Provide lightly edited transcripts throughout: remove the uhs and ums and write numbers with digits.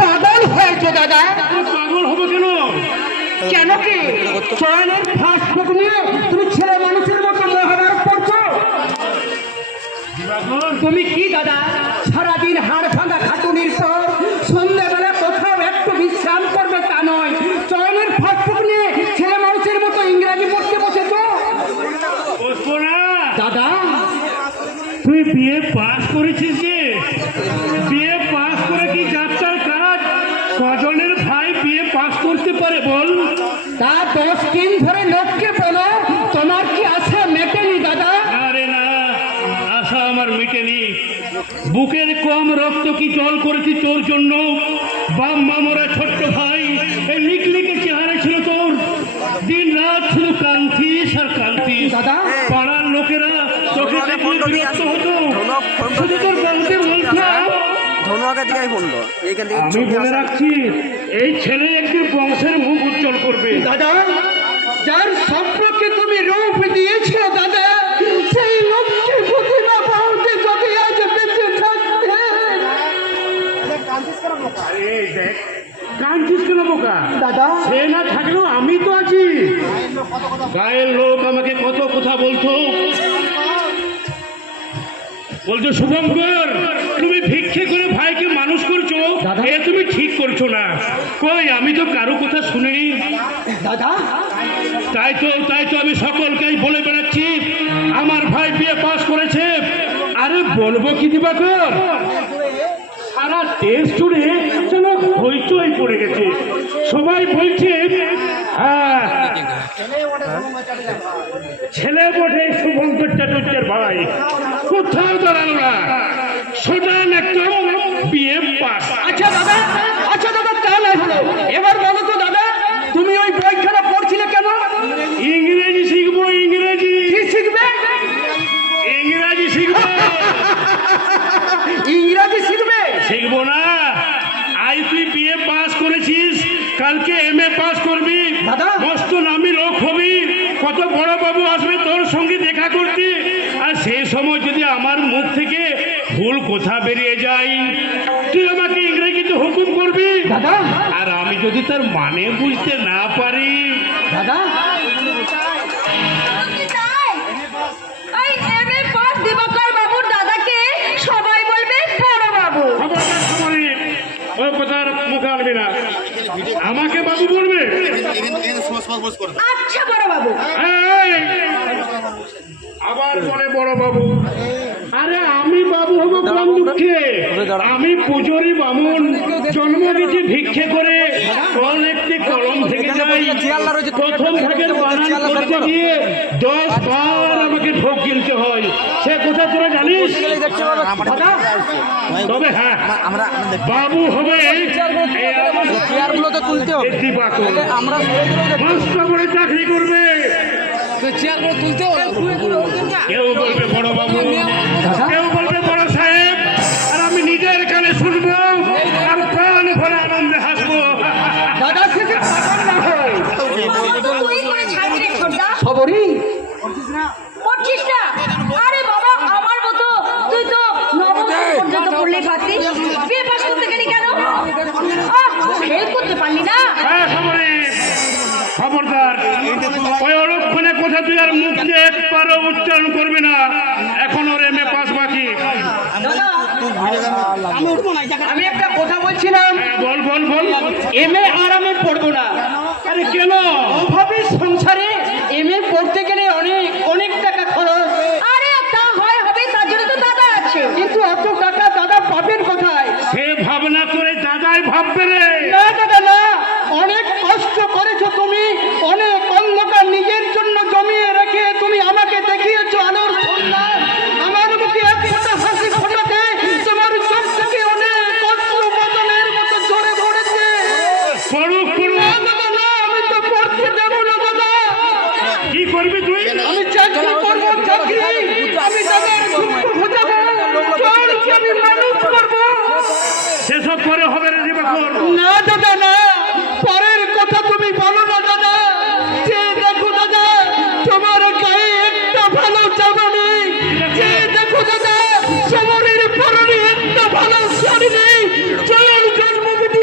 পাগল হয়েছে দাদা। পাগল হবে কেন? কেন কি চয়নের ফাঁস ফুক নিয়ে তুমি ছেলে মানুষের মতো মহাভারত পড়ছো? তুমি কি দাদা সারাদিন হাড় ভাঙা খাটুনির পর সন্ধ্যাবেলা কোথাও একটু বিশ্রাম করবে তা নয়, চয়নের ফাঁস ফুক নিয়ে ছেলে মানুষের মতো ইংরেজি পড়তে বসেছো? দাদা তুই বিয়ে পাস করেছিস যে, বিয়ে পাস করে কি যাত্রার কাজ কজনের ভাই বিয়ে পাস করতে পারে বল? তা 10 দিন ধরে লোককে বলো তোমার কি আশা মেটেনি দাদা? আরে না, আশা আমার মিটেনি। বুকের কম রক্ত কি জল করেছি তোর জন্য? বাম মামরা ছোট্ট ভাই এই লিকলিকে চেহারা ছিল তোর, দিন রাত শুধু কান্তিস আর কান্তিস। দাদা পাড়ার লোকেরা তোকে দেখে বিরক্ত হতো, শুধু তোর কান্তি বলতাম। আমি বলে রাখছি এই ছেলে একদিন বংশের মুখ উজ্জ্বল করবে। দাদা যার স্বপ্নকে তুমি রূপ দিয়েছো দাদা, সেই লোককে প্রতিভা পাওয়াতে যদি আজ বেঁচে থাকতে। এই দেখ কাঁদছিস কেন বোকা? দাদা সে না থাকলেও আমি তো আছি। গায়ের লোক আমাকে কত কথা বলতো, শুভঙ্কর তুমি ভিক্ষে করে ভাইকে মানুষ করছো, এ তুমি ঠিক করছো না। কই আমি তো কারো কথা শুনিনি দাদা। তাই তো আমি সকলকেই বলে বেড়াচ্ছি আমার ভাই বিয়ে পাস করেছে। আরে বলবো কি দিবাকর, সারা দেশ জুড়ে যেন হইচই পড়ে গেছে। সবাই বলছে হ্যাঁ ছেলে বটে শুভঙ্কর চাটুর্যের ভাই, কোথাও দাঁড়ালো না, সোজান একদম বিয়ে পাস। আচ্ছা দাদা তা না হলো, এবার বলো তো দাদা তুমি ওই বইখানা পড়ছিলে কেন? ইংরেজি শিখবো। ইংরেজি কি শিখবে? ইংরেজি শিখবো। ইংরেজি শিখবে? শিখবো না? আজ তুই বিয়ে পাস করেছিস, কালকে MA পাস করবি, দাদা মস্ত নামি লোক হবি, কত বড় বাবু আসবে তোর সঙ্গে দেখা করতে। আর সেই সময় যদি আমার মুখ থেকে ভুল কথা বেরিয়ে যায়, তুই আমাকে ইংরেজিতে হুকুম করবি দাদা। আর আমি যদি তার মানে বুঝতে না পারি দাদা সবাই বলবে বড় বাবু। ওই কথার মুখে আনবি না, আমাকে বাবু বলবে। আচ্ছা বড় বাবু। আবার বলে বড় বাবু। আরে আমি বাবু হবো কোন দুঃখে? আমি পুজোরি বামুন, জন্ম দিয়েছি ভিক্ষে করে, একটি কলম থেকে যাই, প্রথম ভাগের বানান করতে গিয়ে 10 বার আমাকে ঢোক গিলতে হয়। সে কথা তোরা জানিস? তবে হ্যাঁ বাবু হবে চাকরি করবে, কেউ বলবে বড় বাবু, কেউ বলবে বড় সাহেব, আর আমি নিজের কানে শুনবো আর প্রাণ ভরে আনন্দে হাসবো। দাদা থেকে না হয় খবরই পড়ছিস না? আরে বাবা আমার মতো তুই তো নবম পর্যন্ত পড়লে পারতিস, বিয়ে পাস করতে গেলি কেন? ফেল করতে পারলি না? খবরদার ওই অলক্ষণে কথা তুই আর মুখ দিয়ে একবারও উচ্চারণ করবি না। এখন ওর MA পাস বাকি। আমি একটা কথা বলছিলাম। বল বল বল। MA আর আমি পড়বো না। আরে কেন? অভাবে সংসারে MA পড়তে গেলে অনেক টাকা খরচ। আরে তা হয় হবে, তার জন্য তো দাদা আছে। কিন্তু অত টাকা দাদা পাবেন কোথায়? সে ভাবনা করে দাদাই ভাববে রে। না দাদা না, অনেক কষ্ট করেছো তুমি, অনেক অন্ধকার নিজের জন্য জমিয়ে রেখে তুমি আমাকে দেখিয়েছো আলোর সন্ধান। আমার মুখে এক ফোঁটা হাসি ফোটাতে তোমার চোখ থেকে অনেক অশ্রু বদলের মতো ঝরে পড়েছে। না দাদা না, আমি তো পড়তে দেবো না দাদা। কি করবি তুই? আমি চাকরি করবো, চাকরি। আমি দাদার দুঃখ ঘোচাবো, চোরকে আমি মানুষ করবো। সেসব করে হবে না দিবাকর। না দাদা না, পরের কথা তুমি বলো না দাদা। যে দেখো দাদা তোমার গায়ে একটা ভালো জামা নেই, যে দেখো দাদা শরীরের পরনে একটা ভালো শাড়ি নেই। চল জন্মভূমি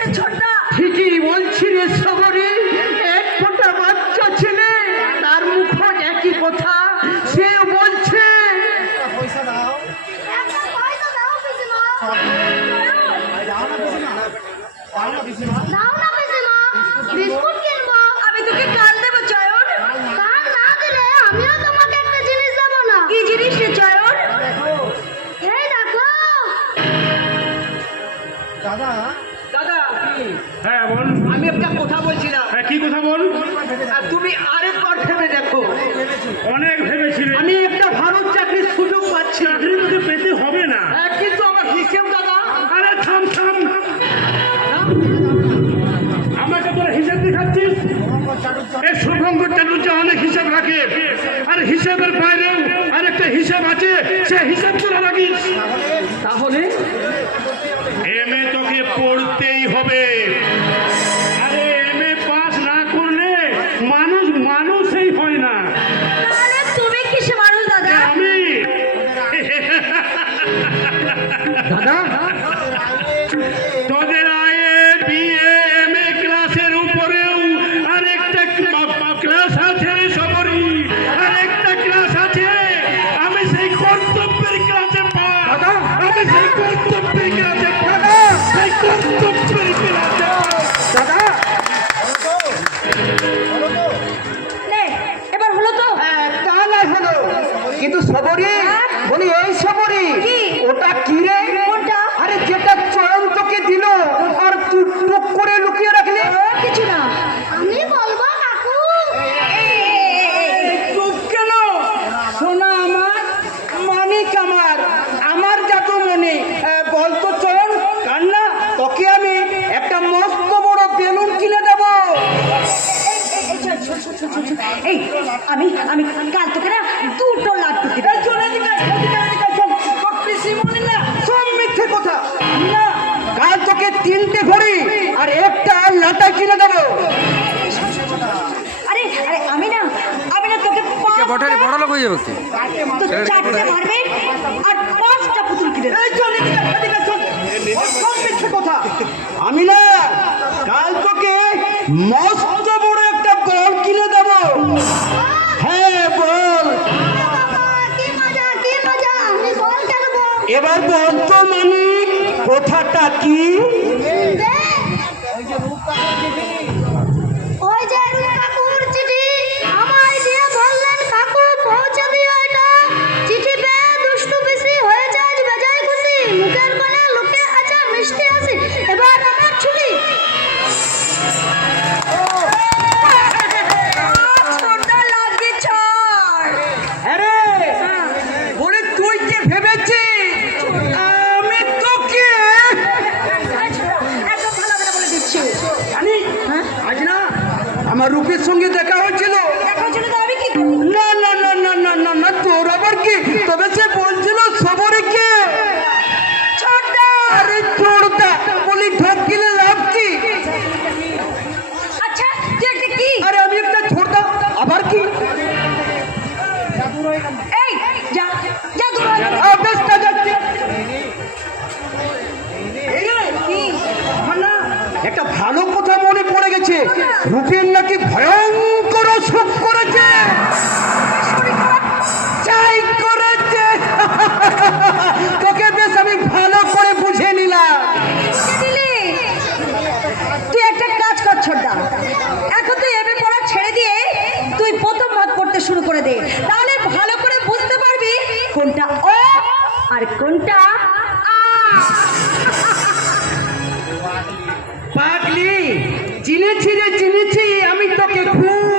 রে ছোটদা? ঠিকই বলছি রে সবরি, এক ফোঁটা বাচ্চা ছেলে, তার মুখ একই কথা, সে বলছে একটা পয়সা দাও পিসিমা। দাও না পিসিমা, বিস্কুট কিনবো। আমি তোকে কাল দেবো চয়ন। কাল না দিলে আমিও তোমাকে একটা জিনিস দেবো না। কি জিনিস রে চয়ন? এই দেখো। দাদা হ্যাঁ বল। আমি একটা কথা বলছিলাম, হ্যাঁ কি কথা বল। আর তুমি আরেকবার ভেবে দেখো। অনেক ভেবেছিলে। আমি একটা ভালো চাকরির সুযোগ পাচ্ছি, চাকরি তোকে পেতে হবে না। কিন্তু আমার হিসেব দাদা। আরে থাম থাম, আমাকে তোরা হিসাব দেখাচ্ছিস? এই শুভঙ্কর চাটুর্য অনেক হিসাব রাখে, আর হিসাবের বাইরেও আরেকটা হিসাব আছে, সে হিসাব তোরা রাখিস। তাহলে এমএ তোকে পড়তেই হবে। আরে এমএ পাস না করলে মানুষ মানুষই হয় না। তাহলে তুমি কিসে মানুষ দাদা? আমি দাদা তোদের আয়ে বিএ এমএ ক্লাসের উপরেও আরেকটা ক্লাস আছে সবরই, আরেকটা ক্লাস আছে। আমি সেই কর্তব্যের ক্লাসে পাস, আমি সেই কর্তব্যের ক্লাসে পাস, সেই কর্তব্যের ক্লাসে পাস। দাদা নে, এবার হলো তো? তা না হলো, কিন্তু সবরি বলি, এই সবরি কি? ওটা কি রে? কোনটা? আরে যেটা চয়ন তোকে দিল আর তুই টুক করে লুকিয়ে রাখলি। কিছু না, আমি বলবো কাকু। চুপ কেন? সোনা আমার, মানিক আমার, আমার জাদু মনে। বলতো চয়ন, কান্না তোকে আমি একটা মস্ত বড় বেলুন কিনে দেবো। এই আমি আমি কাল তোকে না দুটো লাড্ডু দেবো। সব মিথ্যে কথা। না, কাল তোকে 3টে ঘড়ি আর একটা লাটা কিনে দেবো। আরে আরে আমি না তোকে বটালি বড় লোক হয়ে যাবে কি? তো 4টে মারবে আর 5টা পুতুল কিনে দেবো। সব মিথ্যে কথা। আমি না কাল তোকে মস্ত বড় একটা বল কিনে দেবো। হ্যাঁ বল। কি মজা কি মজা, আমি বল খেলবো। এবার বল তো মানিক, কথাটা কি? ওই যে কাকুর চিঠি আমায় দিয়ে বললেন কাকু পৌঁছে দিও এটা। চিঠি পেয়ে দুষ্টু বেশি হয়ে যায় বেজায় খুশি, মুখের কোণে লোকে আছে মিষ্টি হাসি। এবার আমার ছুরি। ছোটটা লাগে ছাড়। আরে বলে তুই কি ভেবেছিস আমি তোকে? একদম ভালো করে বলে দিচ্ছি। জানি আজ না আমার রূপের সঙ্গে দেখা হয়েছিল। দেখার জন্য তো আমি কি করবো? না না না না না না না, তোর আবার কি? তবে সে বলছিল সবরীকে। ছোটটা আরে ছোড়দা বলি, ঢোক গেলে লাভ কি? আচ্ছা তুই একটা কি? আরে আমি একটা ছোড়দা, আবার কি? এই যা যা দূর হয়ে যা। বেশটা যাচ্ছে। এই রে, কি? আমার না একটা ভালো কথা মনে পড়ে গেছে। রূপের নাকি ভয়ঙ্কর অসুখ করেছে। শরীর খারাপ? চাই করেছে। তোকে বেশ আমি ভালো করে বুঝে নিলাম। বুঝে দিলি? তুই একটা কাজ কর ছোটদা, এখন তুই এমএ পড়া ছেড়ে দিয়ে তুই প্রথম ভাগ পড়তে শুরু করে দে, তাহলে ভালো করে বুঝতে পারবি কোনটা ও আর কোনটা আ। পাগলি, চিনেছি রে চিনেছি, আমি তোকে খুব